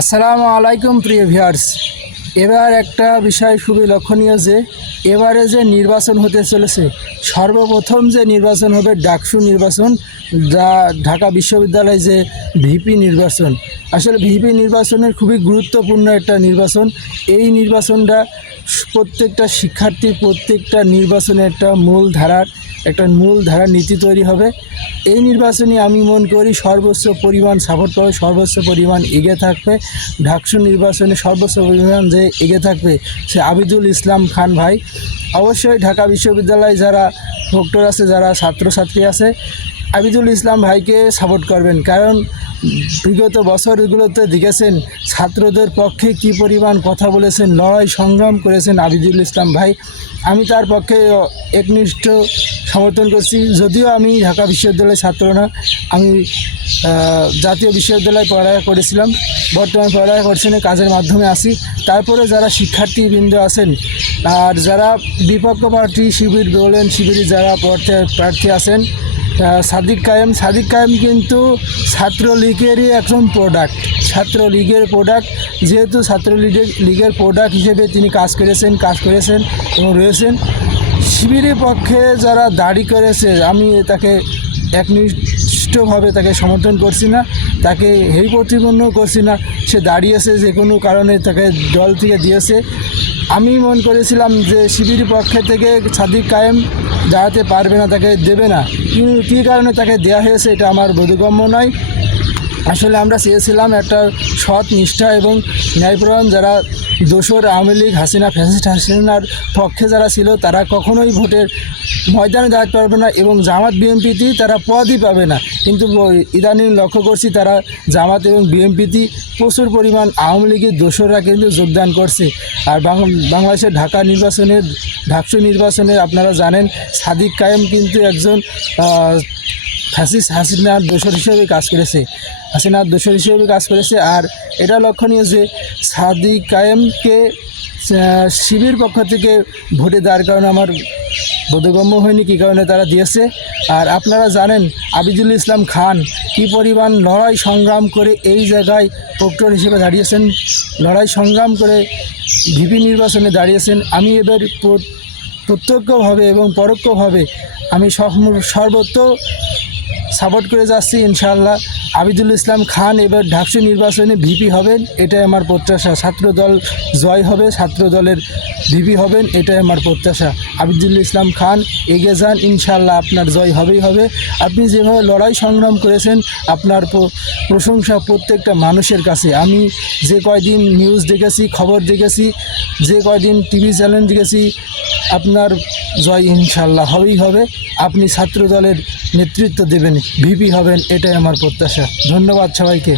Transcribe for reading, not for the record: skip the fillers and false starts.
আসসালামু আলাইকুম প্রিয় ভিউয়ার্স। এবার একটা বিষয় খুবই লক্ষণীয় যে এবারে যে নির্বাচন হতে চলেছে, সর্বপ্রথম যে নির্বাচন হবে ডাকসু নির্বাচন, যা ঢাকা বিশ্ববিদ্যালয় যে ভিপি নির্বাচন। আসলে ভিপি নির্বাচনের খুবই গুরুত্বপূর্ণ একটা নির্বাচন। এই নির্বাচনটা প্রত্যেকটা শিক্ষার্থী, প্রত্যেকটা নির্বাচনে একটা মূল ধারার নীতি তৈরি হবে। এই নির্বাচনে আমি মনে করি সর্বোচ্চ পরিমাণ সাপোর্ট পাবে, সর্বোচ্চ পরিমাণ এগিয়ে থাকবে। ডাকসু নির্বাচনে সর্বোচ্চ পরিমাণ যে এগিয়ে থাকবে সে আবিদুল ইসলাম খান ভাই। অবশ্যই ঢাকা বিশ্ববিদ্যালয়ে যারা ভোক্টর আছে, যারা ছাত্রছাত্রী আছে, আবিদুল ইসলাম ভাইকে সাপোর্ট করবেন। কারণ বিগত বছরগুলোতে দেখেছেন ছাত্রদের পক্ষে কি পরিমাণ কথা বলেছেন, লড়াই সংগ্রাম করেছেন আবিদুল ইসলাম ভাই। আমি তার পক্ষে একনিষ্ঠ সমর্থন করছি। যদিও আমি ঢাকা বিশ্ববিদ্যালয়ের ছাত্র না, আমি জাতীয় বিশ্ববিদ্যালয়ে পড়ালেখা করেছিলাম, বর্তমানে পড়ালেখা করছি না, কাজের মাধ্যমে আসি। তারপরে যারা শিক্ষার্থীবৃন্দ আছেন আর যারা বিপক্ষ পার্টি শিবির বলেন, শিবিরে যারা প্রার্থী আছেন, সাদিক কায়েম কিন্তু ছাত্রলীগেরই একজন প্রোডাক্ট, যেহেতু ছাত্রলীগের প্রোডাক্ট হিসেবে তিনি কাজ করেছেন এবং রয়েছেন। শিবিরের পক্ষে যারা দাঁড়ি করেছে, আমি তাকে একনিষ্ঠভাবে তাকে সমর্থন করছি না, তাকে হেয় প্রতিপন্ন করছি না। সে দাঁড়িয়েছে যে কোনো কারণে, তাকে দল থেকে দিয়েছে। আমি মনে করেছিলাম যে শিবিরের পক্ষে থেকে সাদিক কায়েম দাঁড়াতে পারবে না, তাকে দেবে না, কিন্তু কী কারণে তাকে দেওয়া হয়েছে এটা আমার বোধগম্য নয়। আসলে আমরা চেয়েছিলাম একটা সৎ, নিষ্ঠা এবং ন্যায়পরায়ণ যারা দোসর আওয়ামী লীগ ফ্যাসিস্ট হাসিনার পক্ষে যারা ছিল, তারা কখনোই ভোটের ময়দানে দাঁড়াতে পারবে না এবং জামাত বিএনপিতেই তারা পদই পাবে না। কিন্তু ইদানিং লক্ষ্য করছি তারা জামাত এবং বিএনপিতে প্রচুর পরিমাণ আওয়ামী লীগের দোসররা কিন্তু যোগদান করছে। আর বাংলাদেশের ডাকসু নির্বাচনের আপনারা জানেন সাদিক কায়েম কিন্তু একজন ফ্যাসিস্ট হাসিনার দোসর হিসেবে কাজ করেছে। আর এটা লক্ষণীয় যে সাদিক কায়েমকে শিবির পক্ষ থেকে ভোটে দেওয়ার কারণে আমার বোধগম্য হয়নি কী কারণে তারা দিয়েছে। আর আপনারা জানেন আবিদুল ইসলাম খান কী পরিমাণ লড়াই সংগ্রাম করে এই জায়গায় প্রক্টর হিসেবে দাঁড়িয়েছেন, লড়াই সংগ্রাম করে ভিপি নির্বাচনে দাঁড়িয়েছেন। আমি এবার প্রত্যক্ষভাবে এবং পরোক্ষভাবে আমি সর্বত্র সাপোর্ট করে যাচ্ছি। ইনশাআল্লাহ আবিদুল ইসলাম খান এবার ডাকসু নির্বাচনে ভিপি হবেন, এটাই আমার প্রত্যাশা। ছাত্রদল জয় হবে, ছাত্রদলের ভিপি হবেন, এটাই আমার প্রত্যাশা। আবিদুল ইসলাম খান এগিয়ে যান, ইনশাআল্লাহ আপনার জয় হবে। আপনি যেভাবে লড়াই সংগ্রাম করেছেন, আপনার প্রশংসা প্রত্যেকটা মানুষের কাছে। আমি যে কয়দিন নিউজ দেখেছি, খবর দেখেছি, যে কয়দিন টিভি চ্যানেল দেখেছি, আপনার জয় ইনশাআল্লাহ হবে। আপনি ছাত্রদলের নেতৃত্ব দেবেন, ভিপি হবেন, এটাই আমার প্রত্যাশা। ধন্যবাদ সবাইকে।